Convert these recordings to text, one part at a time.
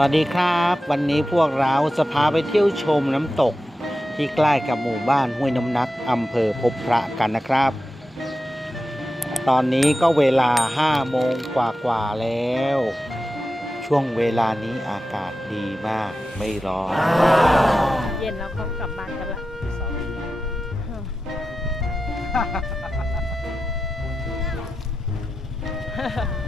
วัสดีครับ วันนี้พวกเราจะพาไปเที่ยวชมน้ำตก ที่ใกล้กับหมู่บ้านห้วยน้ำนักอำเภอพบพระกันนะครับ ตอนนี้ก็เวลา5โมงกว่าๆแล้ว ช่วงเวลานี้อากาศดีมากไม่ร้อนเย็นแล้วก็กลับบ้านกันละอืมอา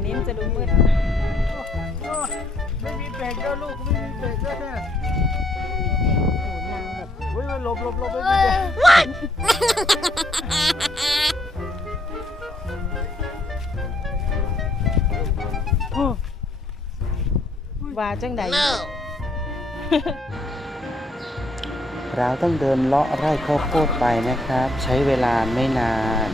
งนี้มันจะดูมืด ไม่มีเบรกด้วยลูกไม่มีเบรกด้วยเนี่ยโอ้โหนางแบบเฮ้ยมันหลบหลบหลบไม่มีเบรกโอ้ว่าจังใดเราต้องเดินเลาะไร่ข้าวโพดไปนะครับ ใช้เวลาไม่นาน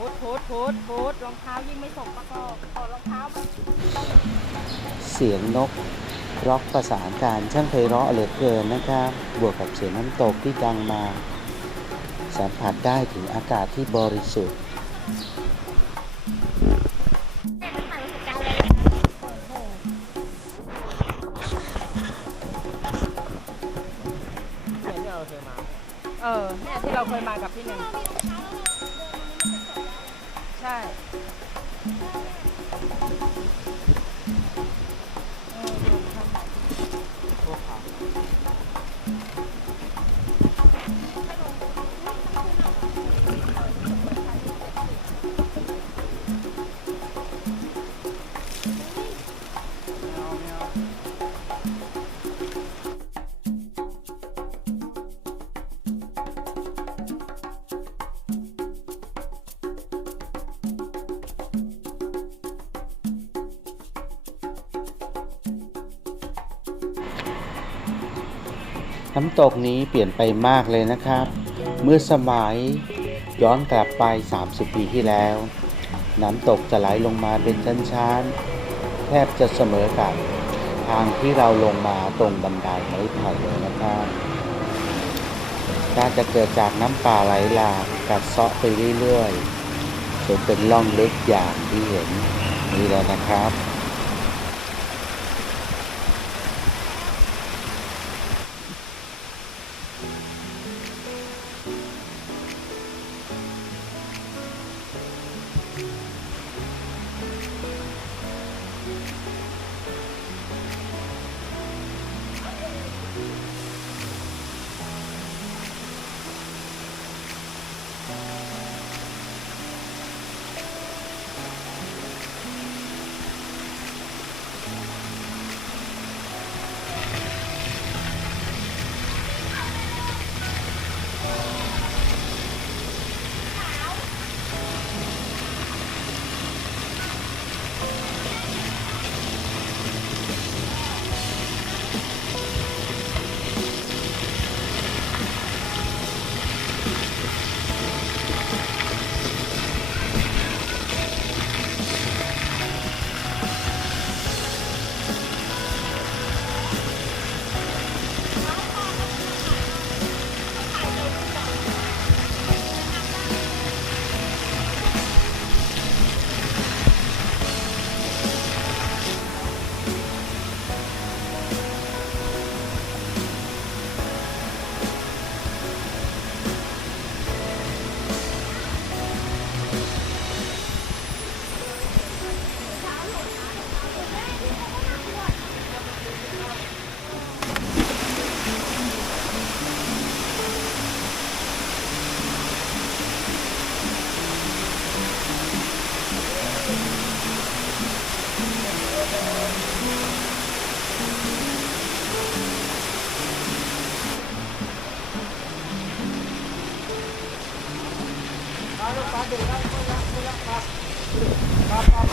พดโพดโพดโพดรองเท้ายิ่งไม่ส่งประกอบขอรองเท้ามาเสียงนกร็อกประสานการช่างไพเราะเหลือเกินนะครับ บวกกับเสียงน้ำตกที่ดังมา สัมผัสได้ถึงอากาศที่บริสุทธิ์เนี่ยเนี่ยเราเคยมาเออเนี่ยที่เราเคยมากับพี่หนึ่ง ใช่เออดูทำไมพว น้ำตกนี้เปลี่ยนไปมากเลยนะครับ เมื่อสมัยย้อนกลับไป 30 ปีที่แล้ว น้ำตกจะไหลลงมาเป็นชั้นๆ แทบจะเสมอกับทางที่เราลงมาตรงบันไดไม้ไผ่เลยนะครับกาจะเกิดจากน้ำป่าไหลหลากกัดเซาะไปเรื่อยๆจนเป็นร่องลึกอย่างที่เห็นนี่แหละนะครับ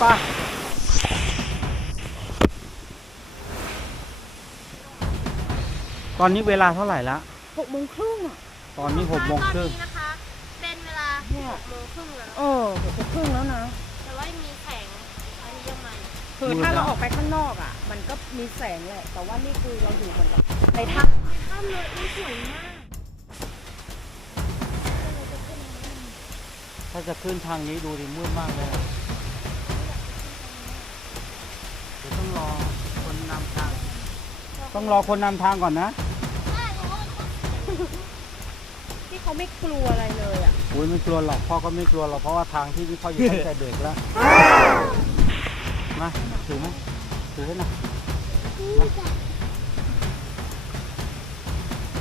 ปลาตอนนี้เวลาเท่าไหร่ละหกโมงครึ่งอะตอนนี้หกโมงครึ่งรอบนี้นะคะ เป็นเนี่ยโมงครึ่งแล้ว เออหกโมงครึ่งแล้วนะ แต่ว่ามีแสงอันนี้ยังไงคือถ้าเราออกไปข้างนอกอะ มันก็มีแสงแหละ แต่ว่านี่คือเราอยู่เหมือนกับในถ้ถ้ำเลยมันสวยมาก ถ้าจะขึ้นทางนี้ดูดิมืดมากเลยเดี๋ยวต้องรอคนนำทาง ต้องรอคนนำทางก่อนนะำที่เขาไม่กลัวอะไรเลยอะอุ้ยไม่กลัวหรอกพ่อก็ไม่กลัวหรอกเพราะว่าทางที่นี่พ่ออยู่ตั้งแต่เด็กแล้วมาถือไหมถือให้หน่อยมา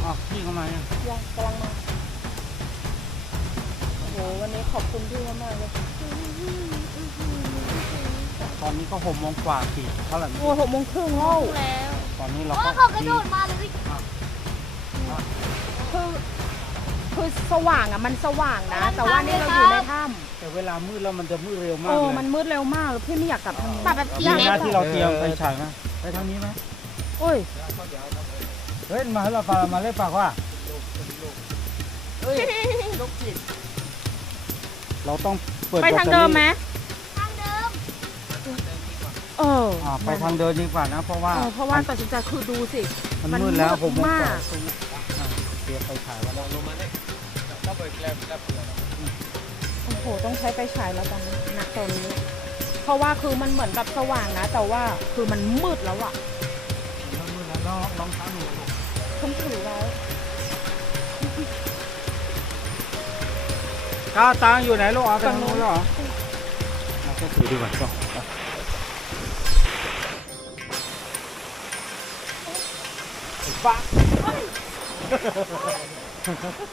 อ๋อพี่เข้ามาเนี่ยยังกำลังมาโอ้โหวันนี้ขอบคุณพี่มากๆเลยตอนนี้ก็หกโมงกว่าสี่เท่าไหร่โอ้หกโมงครึ่งแล้วแล้วตอนนี้เราโอ้ก็เขากระโดดมาเลยคือคือสว่างอะมันสว่างนะ แต่ว่านี่เราอยู่ในถ้แต่เวลามืดแล้วมันจะมืดเร็วำมากโอ้เลยมันมืดเร็วมากเลยพี่ไม่อยากกลับทางนี้ปรับแบบจีดีนนะที่เราเตรียมไปฉายนะไปทางนี้ไหมโอ้ยเฮ้ยมาให้เราปามาเล่นปากว่า เราต้องเปิดไปทางเดิมไหมทางเดิมเอออ่าไปทางเดินดีกว่านะ เพราะว่าเออเพราะว่าตัดสินใจคือดูสิ มันมันมืดแล้วมืดผมมองมากอะเตรียมไปฉายไว้แล้ว โอ้โห ต้องใช้ไฟฉายแล้วตอนนี้ณตอนนี้ เพราะว่าคือมันเหมือนแบบสว่างนะ แต่ว่าคือมันมืดแล้วอะมันมืดแล้วลองลองเท้าหนูฉันถือไว้ ก้าวตังอยู่ไหนลูกอ๋อไปทางนู้นเหรอเราก็ถือดีกว่าก็บ้า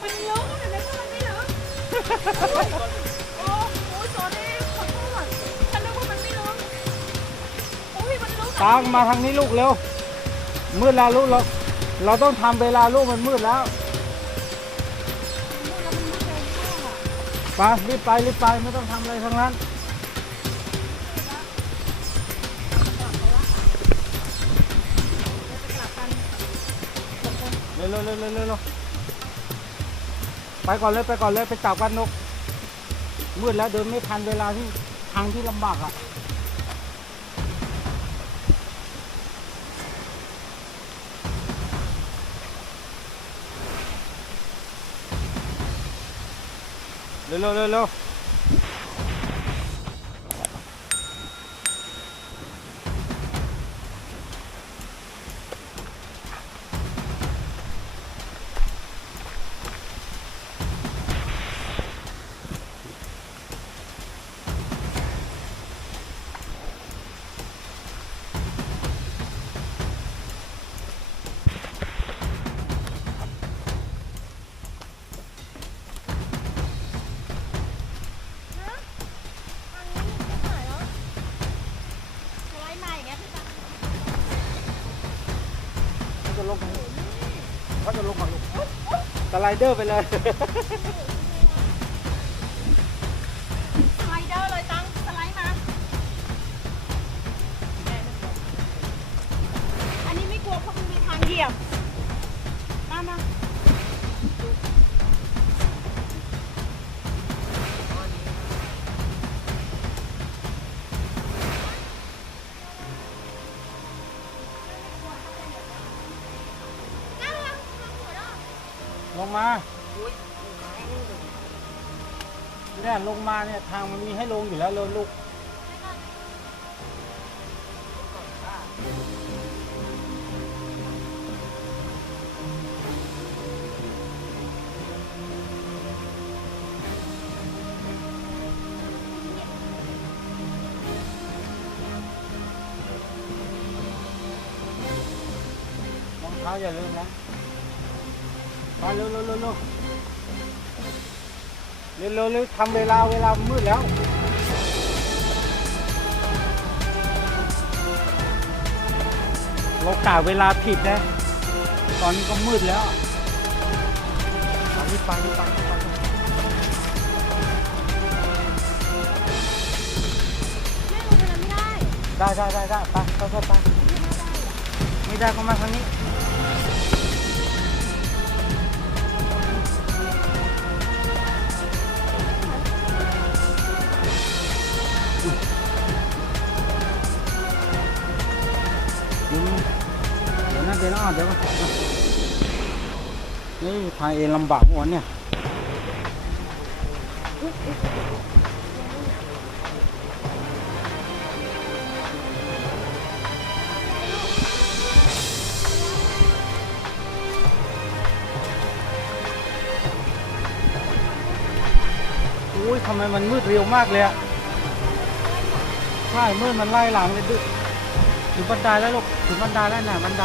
มันเยอะขนาดนั้นทำไมไม่เหรอโอ้โหสอรี่ขอโทษฉันนึกว่ามันไม่ลึกโอ้ยมันลึกตังมาทางนี้ลูกเร็วมืดแล้วลูกเราเราต้องทำเวลาลูกมันมืดแล้ว ไปรีบไปรีบไปไม่ต้องทำอะไรทั้งนั้น เร็วเร็วเร็วเร็วเร็วเร็วไปก่อนเลยไปก่อนเลยไปจับกันนกมืดแล้วเดินไม่ทันเวลาที่ทางที่ลำบากอะ เร็ สไลเดอร์ไปเลย สไลเดอร์เลยตังสไลด์มา อันนี้ไม่กลัวเพราะมันมีทางเหยียบ มาเนี่ยทางมันมีให้ลงอยู่แล้วเลยลูกรองเท้าอย่าลืมนะ เร็วเร็วเร็วทำเวลาเวลามืดแล้ว เรากะเวลาผิดนะ ตอนนี้ก็มืดแล้วไปรีบไปรีบไปรีบไปได้ได้ได้ได้ไปค่อยๆไปไม่ได้ก็มาทางนี้ายเองลำบากวันเนี่ยอุ้ยทำไมมันมืดเร็วมากเลยอะใช่มืดมันไล่หลังเลยดึกถึงบันไดแล้วลูกถึงบันไดแล้วน่ะบันได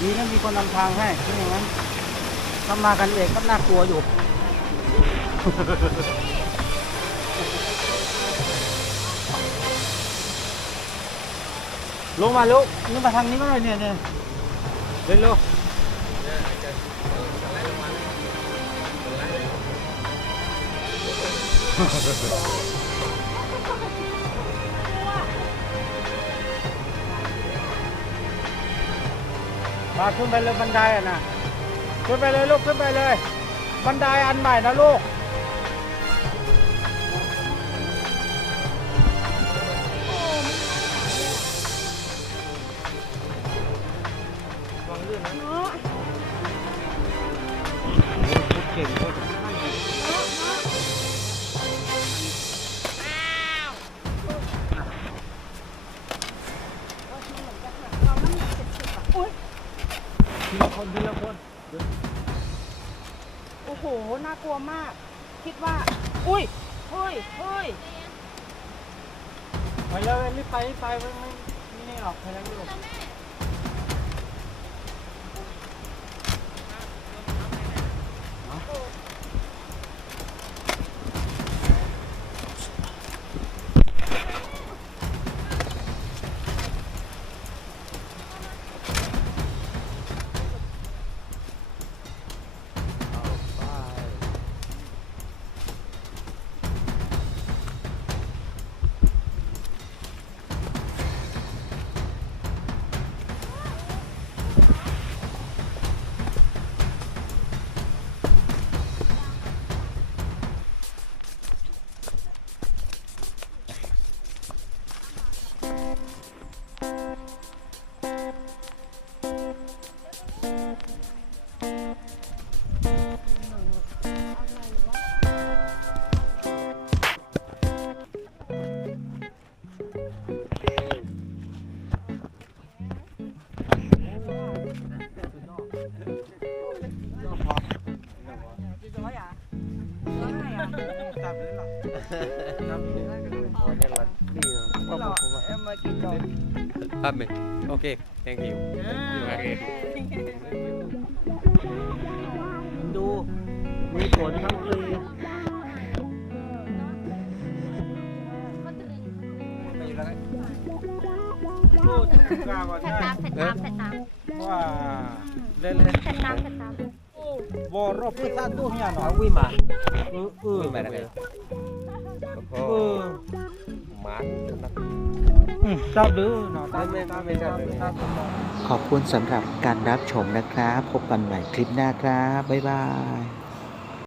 ดีนะมีคนนำทางให้ไม่อย่างนั้นถ้ามากันเองก็น่ากลัวอยู่ ลงมาลูกนี่มาทางนี้ก็ได้เนี่ยเนี่ยเร็วเร็ว มาขึ้นไปเลยบันไดอะนะขึ้นไปเลยลูกขึ้นไปเลย บันไดอันใหม่นะลูกเนาะเก่งโคตร คนทีละคนโอ้โห น่ากลัวมาก คิดว่า อุ้ยเฮ้ยเฮ้ยไปเลยรีบไปรีบไปไม่ไม่ไม่นี่หรอกไปแล้วลูก Amen. Okay, thank you. ดูมีฝนทั้งปีพูดกล้าก่อนเผ็ดได้ตามเผ็ดตามเผ็ดตามว่าเล่นเล่นเผ็ดตามเผ็ดตามบอรบพิซซ่าตู้เฮียหน่อย Awi mah. เออเออ Awi mah dah. เอ Oh, อ mat. อื ชอบดูหนอยไม่ไม่ไม่จับเลยจับจับขอบคุณสำหรับการรับชมนะครับ พบกันใหม่คลิปหน้าครับ บ๊ายบาย